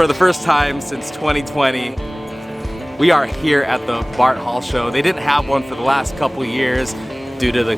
For the first time since 2020, we are here at the Bart Hall Show. They didn't have one for the last couple years due to the,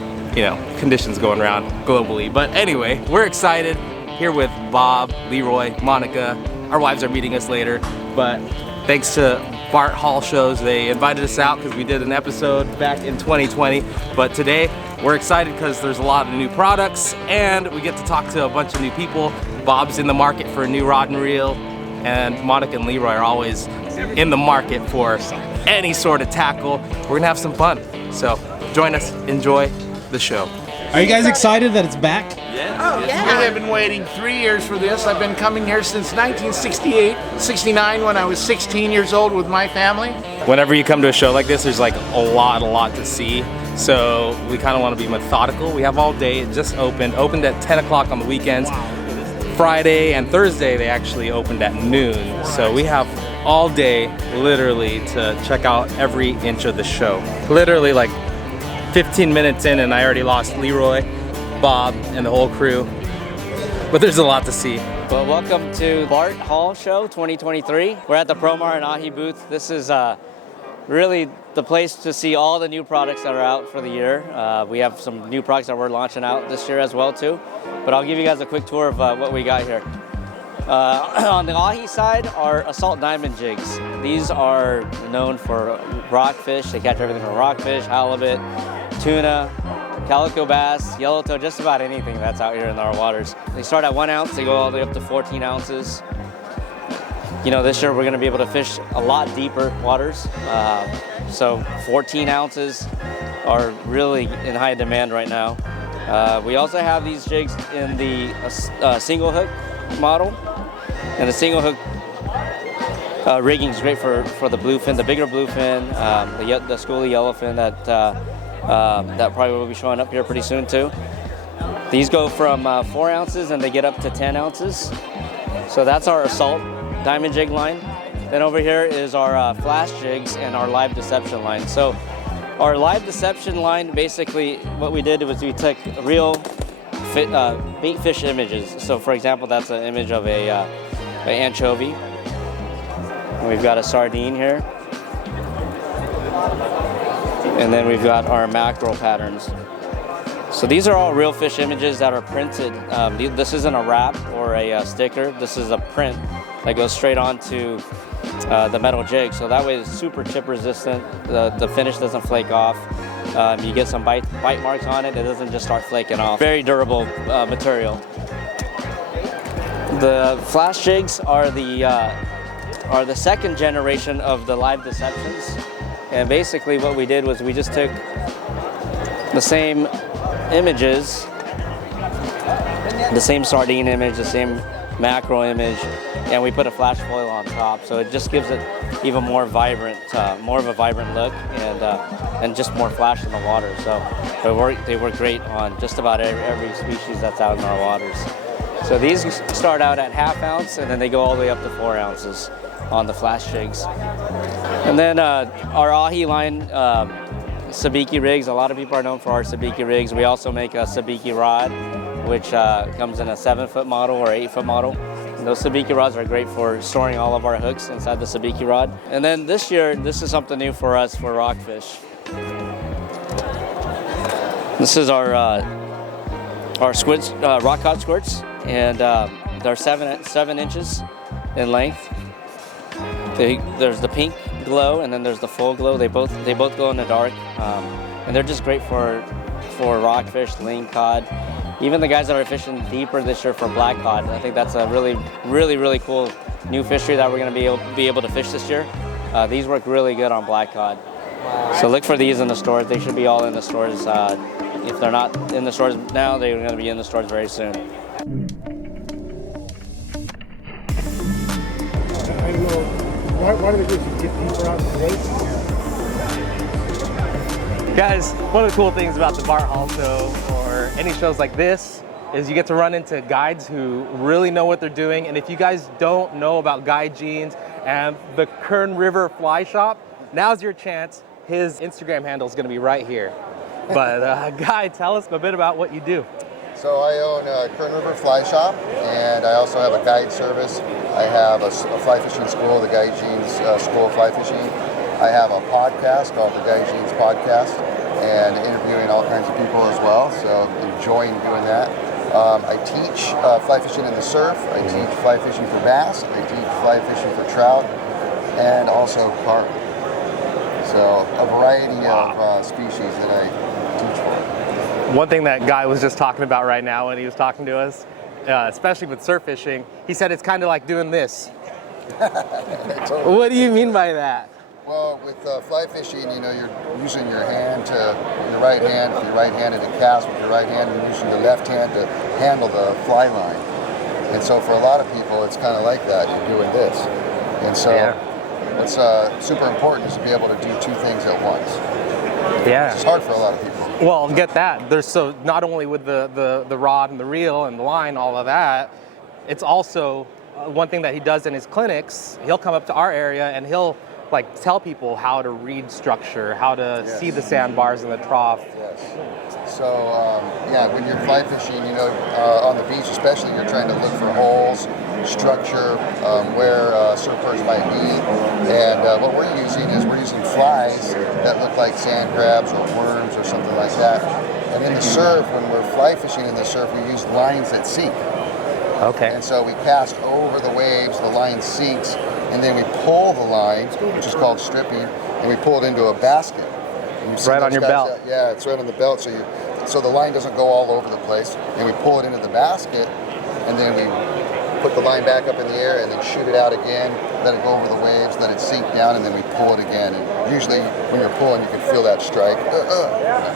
conditions going around globally. But anyway, we're excited here with Bob, Leroy, Monica. Our wives are meeting us later, but thanks to Bart Hall Shows, they invited us out because we did an episode back in 2020. But today, we're excited because there's a lot of new products and we get to talk to a bunch of new people. Bob's in the market for a new rod and reel, and Monica and Leroy are always in the market for any sort of tackle. We're gonna have some fun. So join us, enjoy the show. Are you guys excited that it's back? Yeah. Oh, yeah. We have been waiting 3 years for this. I've been coming here since 1968, 69 when I was 16 years old with my family. Whenever you come to a show like this, there's like a lot to see. So we kind of want to be methodical. We have all day. It just opened at 10 o'clock on the weekends. Friday and Thursday, they actually opened at noon. So we have all day, literally, to check out every inch of the show. Literally like 15 minutes in and I already lost Leroy, Bob, and the whole crew. But there's a lot to see. Well, welcome to Bart Hall Show 2023. We're at the Promar and Ahi booth. This is really the place to see all the new products that are out for the year. We have some new products that we're launching out this year as well too. But I'll give you guys a quick tour of what we got here. On the Ahi side are assault diamond jigs. These are known for rockfish. They catch everything from rockfish, halibut, tuna, calico bass, yellowtail, just about anything that's out here in our waters. They start at 1 ounce, they go all the way up to 14 ounces. This year we're gonna be able to fish a lot deeper waters. So 14 ounces are really in high demand right now. We also have these jigs in the single hook model. And the single hook rigging is great for the bluefin, the bigger bluefin, the schoolie yellowfin that probably will be showing up here pretty soon too. These go from 4 ounces and they get up to 10 ounces. So that's our assault diamond jig line. Then over here is our flash jigs and our live deception line. So our live deception line, basically what we did was we took real bait fish images. So for example, that's an image of an anchovy. And we've got a sardine here. And then we've got our mackerel patterns. So these are all real fish images that are printed. This isn't a wrap or a sticker. This is a print that goes straight onto the metal jig. So that way it's super chip resistant. The finish doesn't flake off. You get some bite marks on it. It doesn't just start flaking off. Very durable material. The flash jigs are the second generation of the live deceptions. And basically what we did was we just took the same images, the same sardine image, the same mackerel image, and we put a flash foil on top. So it just gives it even more vibrant, more of a vibrant look, and just more flash in the water. So they work great on just about every species that's out in our waters. So these start out at ½ ounce and then they go all the way up to 4 ounces on the flash jigs. And then our Ahi line, sabiki rigs. A lot of people are known for our sabiki rigs. We also make a sabiki rod, which comes in a 7-foot model or 8-foot model. And those sabiki rods are great for storing all of our hooks inside the sabiki rod. And then this year, this is something new for us for rockfish. This is our squids, rock cod squirts, and they're 7 inches in length. There's the pink glow and then there's the full glow. They both glow in the dark, and they're just great for rockfish, lingcod. Even the guys that are fishing deeper this year for black cod. I think that's a really cool new fishery that we're going to be able to fish this year. These work really good on black cod. So look for these in the stores. They should be all in the stores. If they're not in the stores now, they're going to be in the stores very soon. Why do they just get deeper out of the lake? Guys, one of the cool things about the Bart Hall Show or any shows like this is you get to run into guides who really know what they're doing. And if you guys don't know about Guide Jeans and the Kern River Fly Shop, now's your chance. His Instagram handle is going to be right here. But Guy, tell us a bit about what you do. So I own Kern River Fly Shop, and I also have a guide service I have a fly fishing school, the Guy Jeans School of Fly Fishing. I have a podcast called the Guy Jeans Podcast, and interviewing all kinds of people as well, so enjoying doing that. I teach fly fishing in the surf. I teach fly fishing for bass. I teach fly fishing for trout, and also carp. So a variety of species that I teach for. One thing that guy was just talking about right now when he was talking to us, especially with surf fishing, he said it's kind of like doing this. Totally. What do you mean by that? Well, with fly fishing, you know, you're using your hand your right hand, if you're right-handed to cast with your right hand, and using the left hand to handle the fly line. And so for a lot of people, it's kind of like that. You're doing this. And so what's super important is to be able to do two things at once. Yeah. It's hard for a lot of people. Well, get that. There's so not only with the rod and the reel and the line, all of that, it's also one thing that he does in his clinics. He'll come up to our area and he'll like tell people how to read structure, how to see the sandbars in the trough. Yes. So yeah, when you're fly fishing, you know, on the beach especially, you're trying to look for holes, structure, where surfers might be. And what we're using flies that look like sand crabs or worms or something like that. And in the surf, when we're fly fishing in the surf, we use lines that sink. Okay. And so we cast over the waves, the line sinks, and then we pull the line, which is called stripping, and we pull it into a basket. Right on your belt. Yeah, it's right on the belt, so the line doesn't go all over the place. And we pull it into the basket, and then we put the line back up in the air and then shoot it out again, let it go over the waves, let it sink down, and then we pull it again. And usually when you're pulling, you can feel that strike.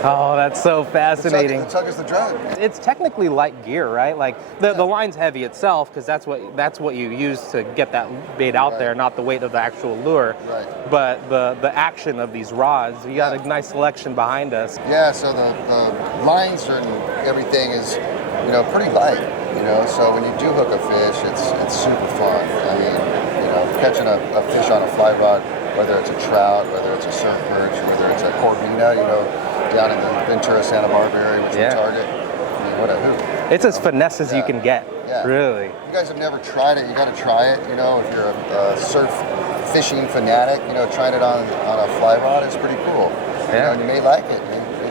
Oh, that's so fascinating. The tug is the drug. It's technically light gear, right? Like the line's heavy itself because that's what you use to get that bait out there, not the weight of the actual lure. Right. But the action of these rods, you got a nice selection behind us. Yeah, so the lines and everything is, you know, pretty light. You know, so when you do hook a fish, it's super fun. I mean, you know, catching a fish on a fly rod, whether it's a trout, whether it's a surf perch, whether it's a corvina, you know, down in the Ventura, Santa Barbara area, which we target. I mean, what a hoop. It's as finesse as you can get, really. You guys have never tried it, you got to try it. You know, if you're a surf fishing fanatic, you know, trying it on a fly rod, it's pretty cool. Yeah. You know, and you may like it.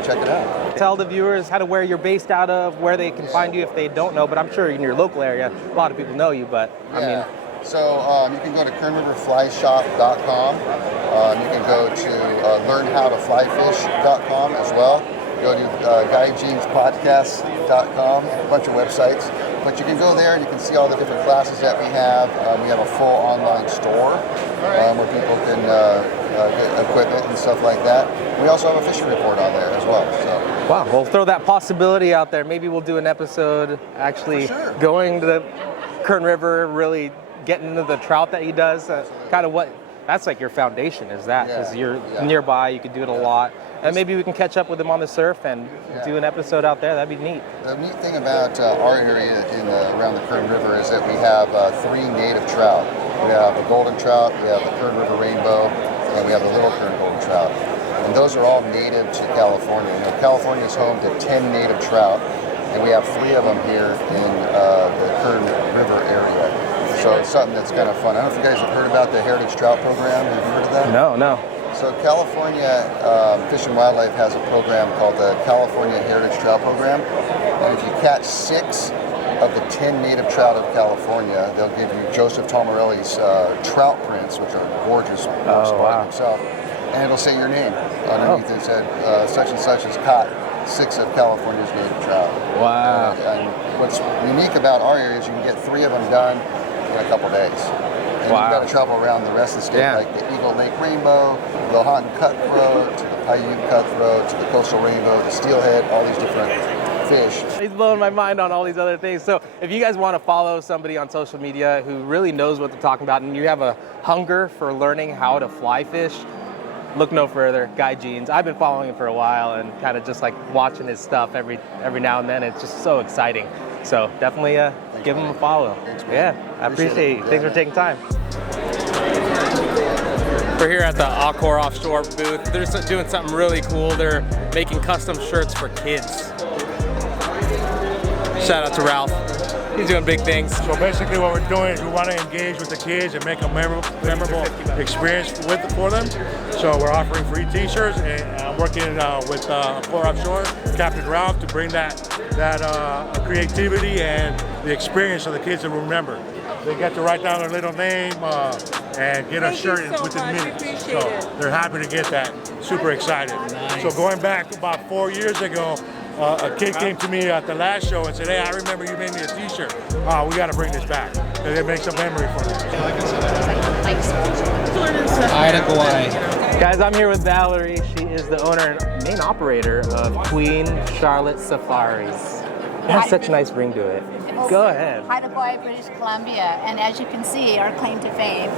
Check it out. Tell the viewers how to where you're based out of, where they can find you if they don't know, but I'm sure in your local area, a lot of people know you, but I mean. So you can go to kernriverflyshop.com. You can go to learnhowtoflyfish.com as well. Go to guyjeanspodcast.com, a bunch of websites. But you can go there and you can see all the different classes that we have. We have a full online store where people can get equipment and stuff like that. We also have a fishing report on there as well. So. Wow, we'll throw that possibility out there. Maybe we'll do an episode actually going to the Kern River, really getting into the trout that he does. Kind of what, that's like your foundation is that, because you're nearby, you can do it a lot. And maybe we can catch up with him on the surf and do an episode out there. That'd be neat. The neat thing about our area around the Kern River is that we have 3 native trout. We have the golden trout, we have the Kern River rainbow, and we have the little Kern golden trout. And those are all native to California. You know, California is home to 10 native trout, and we have 3 of them here in the Kern River area. So it's something that's kind of fun. I don't know if you guys have heard about the Heritage Trout Program. Have you heard of that? No. So California Fish and Wildlife has a program called the California Heritage Trout Program. And if you catch 6 of the 10 native trout of California, they'll give you Joseph Tomarelli's trout prints, which are gorgeous himself. And it'll say your name underneath it. It said such and such has caught 6 of California's native trout. Wow. And what's unique about our area is you can get 3 of them done in a couple days. And you've got to travel around the rest of the state, like the Eagle Lake Rainbow, the Lahontan Cutthroat, to the Paiute Cutthroat, to the Coastal Rainbow, the Steelhead, all these different fish. He's blowing my mind on all these other things. So if you guys want to follow somebody on social media who really knows what they're talking about and you have a hunger for learning how to fly fish, look no further, Guy Jeans. I've been following him for a while and kind of just like watching his stuff every now and then. It's just so exciting. So definitely give him a follow. I appreciate it. Thanks for taking time. We're here at the Accor Offshore booth. They're doing something really cool. They're making custom shirts for kids. Shout out to Ralph. He's doing big things. So basically what we're doing is we want to engage with the kids and make a memorable experience for them. So we're offering free t-shirts and working with Core Offshore, Captain Ralph, to bring that creativity and the experience so the kids will remember. They get to write down their little name and get a shirt within minutes. So they're happy to get that. Super excited. Nice. So going back about 4 years ago, a kid came to me at the last show and said, "Hey, I remember you made me a t-shirt. We got to bring this back." And it makes a memory for them. Ida Kauai. Guys, I'm here with Valerie. She is the owner and main operator of Queen Charlotte Safaris. It has such a nice ring to it. Go ahead. Haida Gwaii, British Columbia, and as you can see, our claim to fame,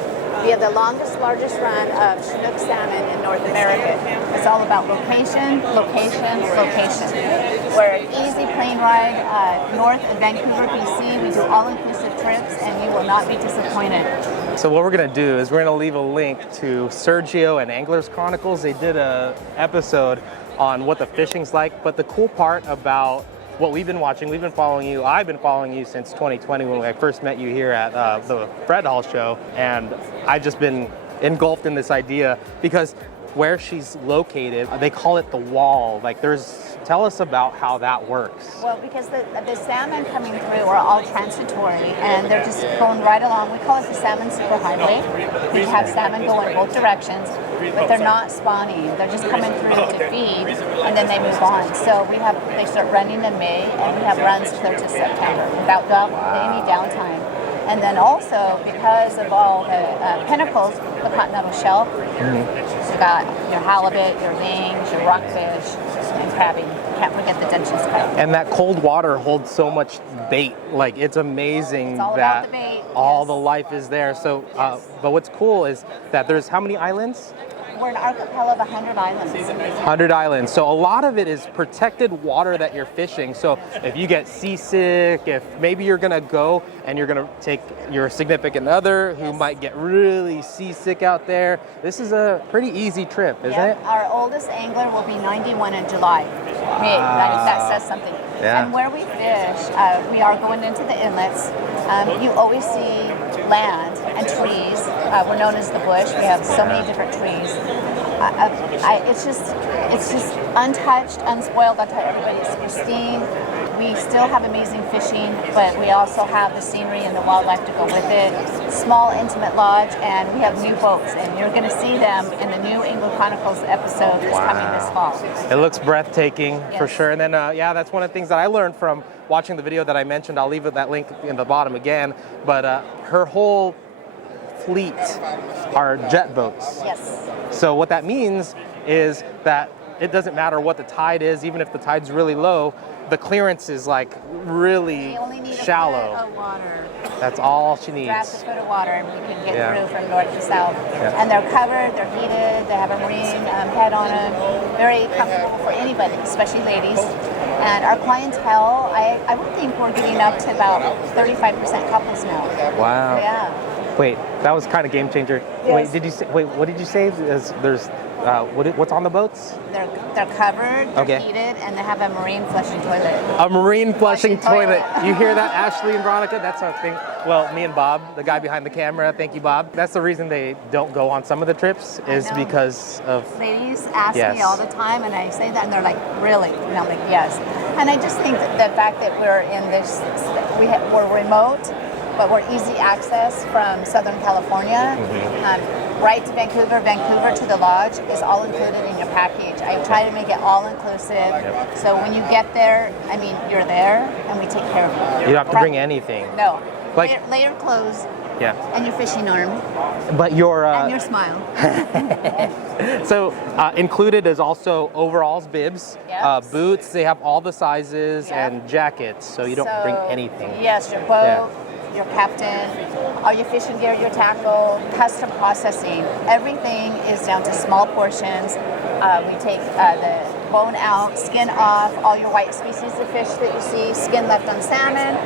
we have the longest, largest run of Chinook salmon in North America. It's all about location, location, location. We're an easy plane ride north of Vancouver, BC. We do all-inclusive trips, and you will not be disappointed. So what we're gonna do is we're gonna leave a link to Sergio and Anglers Chronicles. They did a episode on what the fishing's like, but the cool part about what we've been watching, we've been following you. I've been following you since 2020 when I first met you here at the Fred Hall show, and I've just been engulfed in this idea because where she's located, they call it the wall. Like tell us about how that works. Well, because the salmon coming through are all transitory and they're just going right along. We call it the salmon superhighway. We have salmon going both directions, but they're not spawning. They're just coming through to feed and then they move on. So they start running in May and we have runs clear to September without any downtime. And then also, because of all the pinnacles, the continental shelf, you got your halibut, your lings, your rockfish, and crabbing. Can't forget the Dungeness crab. And that cold water holds so much bait. Like, it's amazing it's all that about the bait, all the life is there. So, but what's cool is that there's how many islands? We're an archipelago of 100 islands. 100 islands. So a lot of it is protected water that you're fishing. So if you get seasick, if maybe you're gonna go and you're gonna take your significant other who might get really seasick out there, this is a pretty easy trip, isn't it? Our oldest angler will be 91 in July. That says something. Yeah. And where we fish, we are going into the inlets. You always see land and trees. We're known as the bush. We have so many different trees. It's just untouched, unspoiled. I'll tell everybody it's pristine. We still have amazing fishing, but we also have the scenery and the wildlife to go with it. Small, intimate lodge, and we have new boats, and you're going to see them in the new Angler Chronicles episode that's coming this fall. It looks breathtaking for sure. And then, that's one of the things that I learned from watching the video that I mentioned. I'll leave that link in the bottom again. But her whole fleet are jet boats. Yes. So what that means is that it doesn't matter what the tide is, even if the tide's really low, the clearance is like really We only need shallow. a foot of water. That's all she needs. Grab a foot of water and we can get through from north to south. Yeah. And they're covered, they're heated, they have a marine head on them. Very comfortable for anybody, especially ladies. And our clientele, I would think we're getting up to about 35% couples now. Wow. Yeah. Wait, that was kind of game changer. Yes. What did you say? There's what's on the boats? They're covered, they're heated, and they have a marine flushing toilet. A marine flushing toilet. You hear that, Ashley and Veronica? That's our thing. Well, me and Bob, the guy behind the camera, thank you, Bob. That's the reason they don't go on some of the trips is because of... Ladies ask me all the time, and I say that, and they're like, really? And I'm like, yes. And I just think that the fact that we're in this, we're remote, but we're easy access from Southern California. Right to Vancouver, Vancouver to the lodge is all included in your package. I try to make it all inclusive. So when you get there, I mean, you're there and we take care of you. You don't have to bring anything. No. Like layer clothes. Yeah. And your fishing arm. But your and your smile. So included is also overalls, bibs, boots. They have all the sizes and jackets, so you don't bring anything. Yes, your boat, your captain, all your fishing gear, your tackle, custom processing. Everything is down to small portions. We take the bone out, skin off, all your white species of fish that you see, skin left on salmon,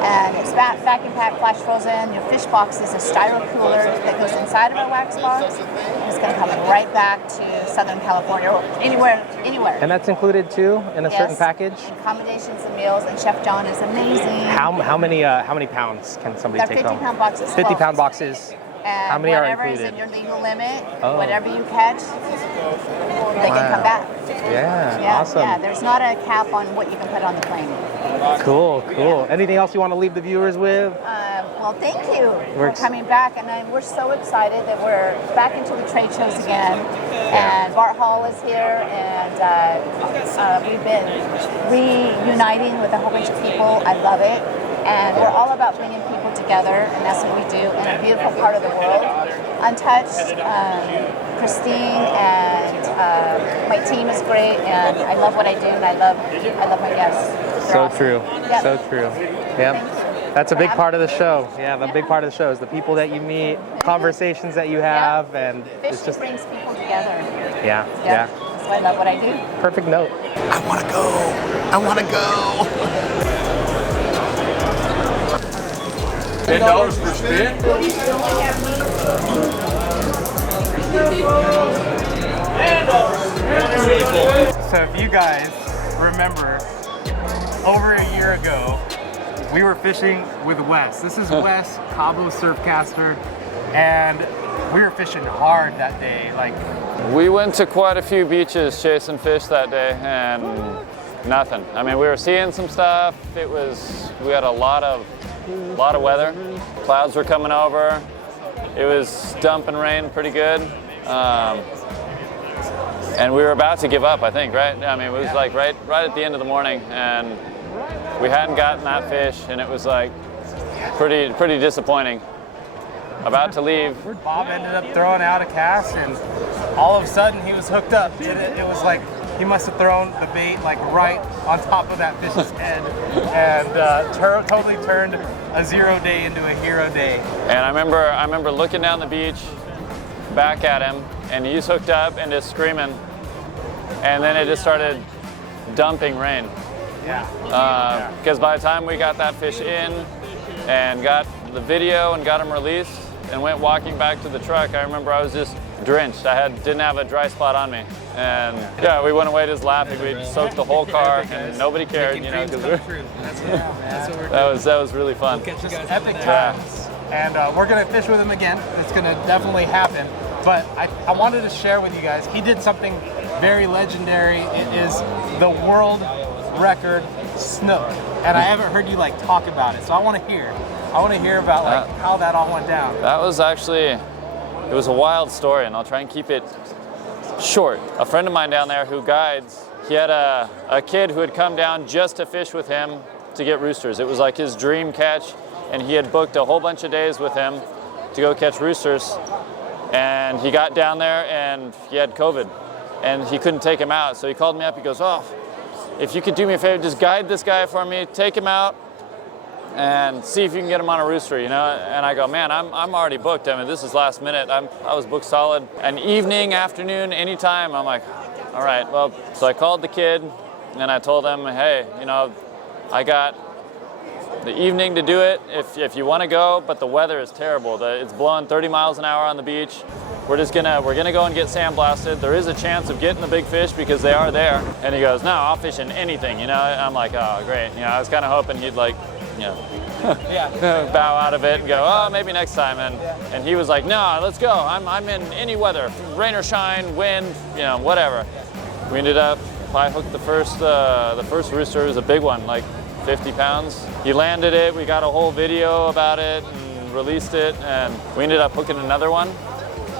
and it's vacuum packed, flash frozen. Your fish box is a styro cooler that goes inside outside of our wax box, and it's going to come right back to Southern California or anywhere. And that's included too in a certain package? Accommodations and meals, and Chef John is amazing. How many pounds can somebody take home? 50-pound boxes. 50-pound boxes. And how many are whatever included? is in your legal limit, whatever you catch, they can come back. Yeah, awesome. Yeah, there's not a cap on what you can put on the plane. Cool. Anything else you want to leave the viewers with? Well, thank you for coming back, and we're so excited that we're back into the trade shows again. And Bart Hall is here, and we've been reuniting with a whole bunch of people. I love it. And we're all about bringing people together, and that's what we do in a beautiful part of the world. Untouched, Christine, and my team is great, and I love what I do, and I love my guests. So true. Yep. So true. Yep. That's a big part of the show. Yeah, the big part of the show is the people that you meet, conversations that you have, and it's just brings people together. Yeah. That's why I love what I do. Perfect note. I want to go. $10 per spin? So if you guys remember, over a year ago, we were fishing with Wes. This is Wes, Cabo Surfcaster, and we were fishing hard that day. We went to quite a few beaches chasing fish that day, and nothing. I mean, we were seeing some stuff. We had a lot of weather. Clouds were coming over. It was dumping rain pretty good. And we were about to give up, I think, right? I mean, it was like right at the end of the morning, and we hadn't gotten that fish, and it was like pretty disappointing. About to leave. Bob ended up throwing out a cast, and all of a sudden he was hooked up. It was like he must have thrown the bait like right on top of that fish's head, and totally turned a 0 day into a hero day. And I remember looking down the beach, back at him, and he's hooked up and just screaming. And then it just started dumping rain. Yeah. Because by the time we got that fish in and got the video and got him released and went walking back to the truck, I remember I was just drenched. Didn't have a dry spot on me. And yeah, we went away just laughing. We soaked the whole car and nobody cared, you know, because that was really fun. Epic times. And we're gonna fish with him again. It's gonna definitely happen. But I wanted to share with you guys, he did something very legendary. It is the world record snook. And I haven't heard you talk about it, so I want to hear. I want to hear about how that all went down. That was actually, it was a wild story, and I'll try and keep it short. A friend of mine down there who guides, he had a kid who had come down just to fish with him to get roosters. It was like his dream catch, and he had booked a whole bunch of days with him to go catch roosters. And he got down there and he had COVID, and he couldn't take him out. So he called me up, he goes, "Oh, if you could do me a favor, just guide this guy for me, take him out, and see if you can get him on a rooster, you know?" And I go, "Man, I'm already booked. I mean, this is last minute. I was booked solid. An evening, afternoon, anytime." I'm like, "All right, well," so I called the kid and I told him, "Hey, you know, I got the evening to do it if you want to go, but the weather is terrible. It's blowing 30 miles an hour on the beach. We're gonna go and get sandblasted. There is a chance of getting the big fish because they are there." And he goes, "No, I'll fish in anything," you know. And I'm like, "Oh, great." You know, I was kind of hoping he'd bow out of it and go, "Oh, maybe next time." And he was like, "No, let's go. I'm in any weather, rain or shine, wind, you know, whatever." We ended up, I hooked the first rooster. It was a big one, like 50 pounds. He landed it. We got a whole video about it and released it, and we ended up hooking another one.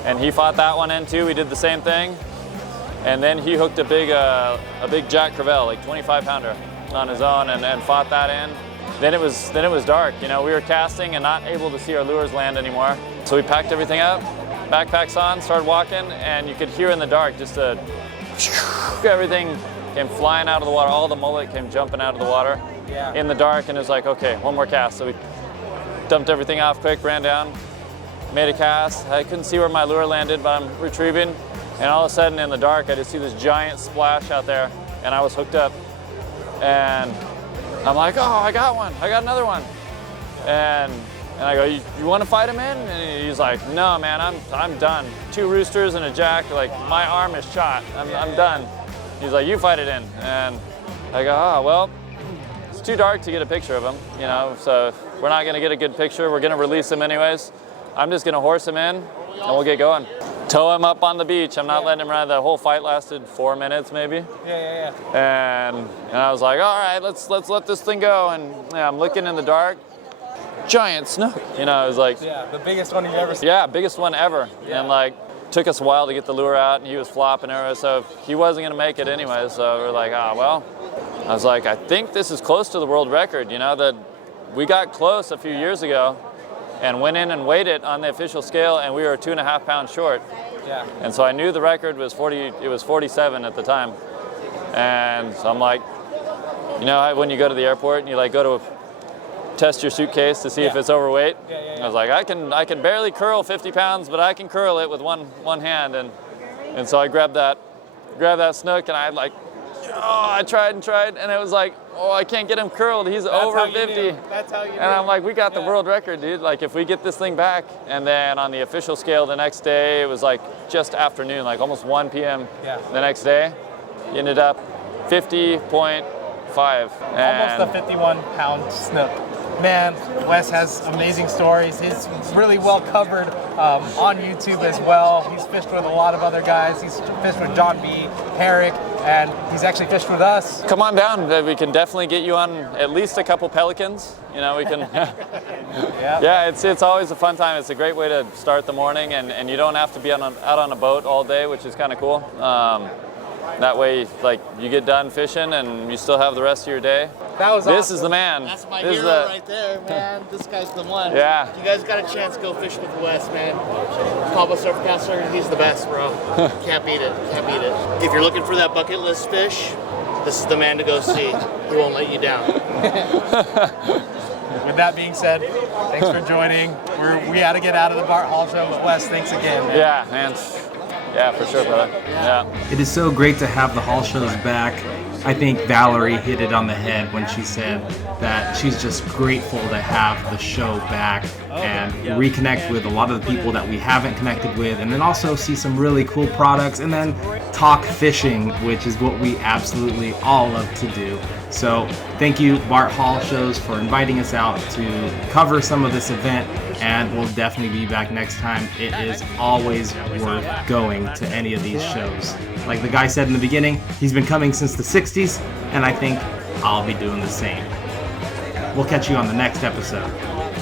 And he fought that one in too. We did the same thing. And then he hooked a big Jack Crevalle, like 25 pounder on his own, and fought that in. Then it was dark. You know, we were casting and not able to see our lures land anymore. So we packed everything up, backpacks on, started walking, and you could hear in the dark just everything came flying out of the water. All the mullet came jumping out of the water in the dark, and it was like, okay, one more cast. So we dumped everything off quick, ran down, made a cast. I couldn't see where my lure landed, but I'm retrieving, and all of a sudden in the dark I just see this giant splash out there, and I was hooked up, and I'm like, "Oh, I got one, I got another one." And And I go, you want to fight him in? And he's like, no, man, I'm done. 2 roosters and a jack, like my arm is shot. I'm done. He's like, you fight it in. And I go, oh, well, it's too dark to get a picture of him, you know, so we're not going to get a good picture. We're going to release him anyways. I'm just going to horse him in and we'll get going. Tow him up on the beach. I'm not letting him run. The whole fight lasted 4 minutes maybe. Yeah. And I was like, all right, let's let this thing go. And yeah, I'm looking in the dark. Giant snook. You know, it was like, Yeah, the biggest one you've ever seen. yeah, biggest one ever. Yeah. And like, took us a while to get the lure out, and he was flopping everywhere, so he wasn't gonna make it anyway. So we're like, well. I was like, I think this is close to the world record. You know, that we got close a few years ago, and went in and weighed it on the official scale, and we were 2.5 pounds short. Yeah. And so I knew the record was 40. It was 47 at the time. And so I'm like, you know, when you go to the airport and you like go to test your suitcase to see if it's overweight. I was like, I can barely curl 50 pounds, but I can curl it with one hand. And so I grabbed that snook, and I like, I tried, and it was like, I can't get him curled. He's over 50. That's how you And I'm like, we got the world record, dude. Like, if we get this thing back. And then on the official scale the next day, it was like just afternoon, like almost 1 p.m. The next day. He ended up 50.5. Almost a 51-pound snook. Man, Wes has amazing stories. He's really well covered on YouTube as well. He's fished with a lot of other guys. He's fished with John B., Herrick, and he's actually fished with us. Come on down. We can definitely get you on at least a couple pelicans. You know, we can. Yeah, it's always a fun time. It's a great way to start the morning, and you don't have to be out on a boat all day, which is kind of cool. That way, like, you get done fishing and you still have the rest of your day. That was This awesome. is the man. That's my This is hero the- right there, man. This guy's the one. Yeah. If you guys got a chance, go fish with Wes, man. Cobble Surfcaster, he's the best, bro. Can't beat it. Can't beat it. If you're looking for that bucket list fish, this is the man to go see. He won't let you down. With that being said, thanks for joining. We had to get out of the Bart Hall show, but Wes, thanks again, man. Yeah, man. Yeah, for sure, brother. Yeah. It is so great to have the Hall shows back. I think Valerie hit it on the head when she said that she's just grateful to have the show back and reconnect with a lot of the people that we haven't connected with, and then also see some really cool products, and then talk fishing, which is what we absolutely all love to do. So thank you, Bart Hall Shows, for inviting us out to cover some of this event, and we'll definitely be back next time. It is always worth going to any of these shows. Like the guy said in the beginning, he's been coming since the 60s, and I think I'll be doing the same. We'll catch you on the next episode.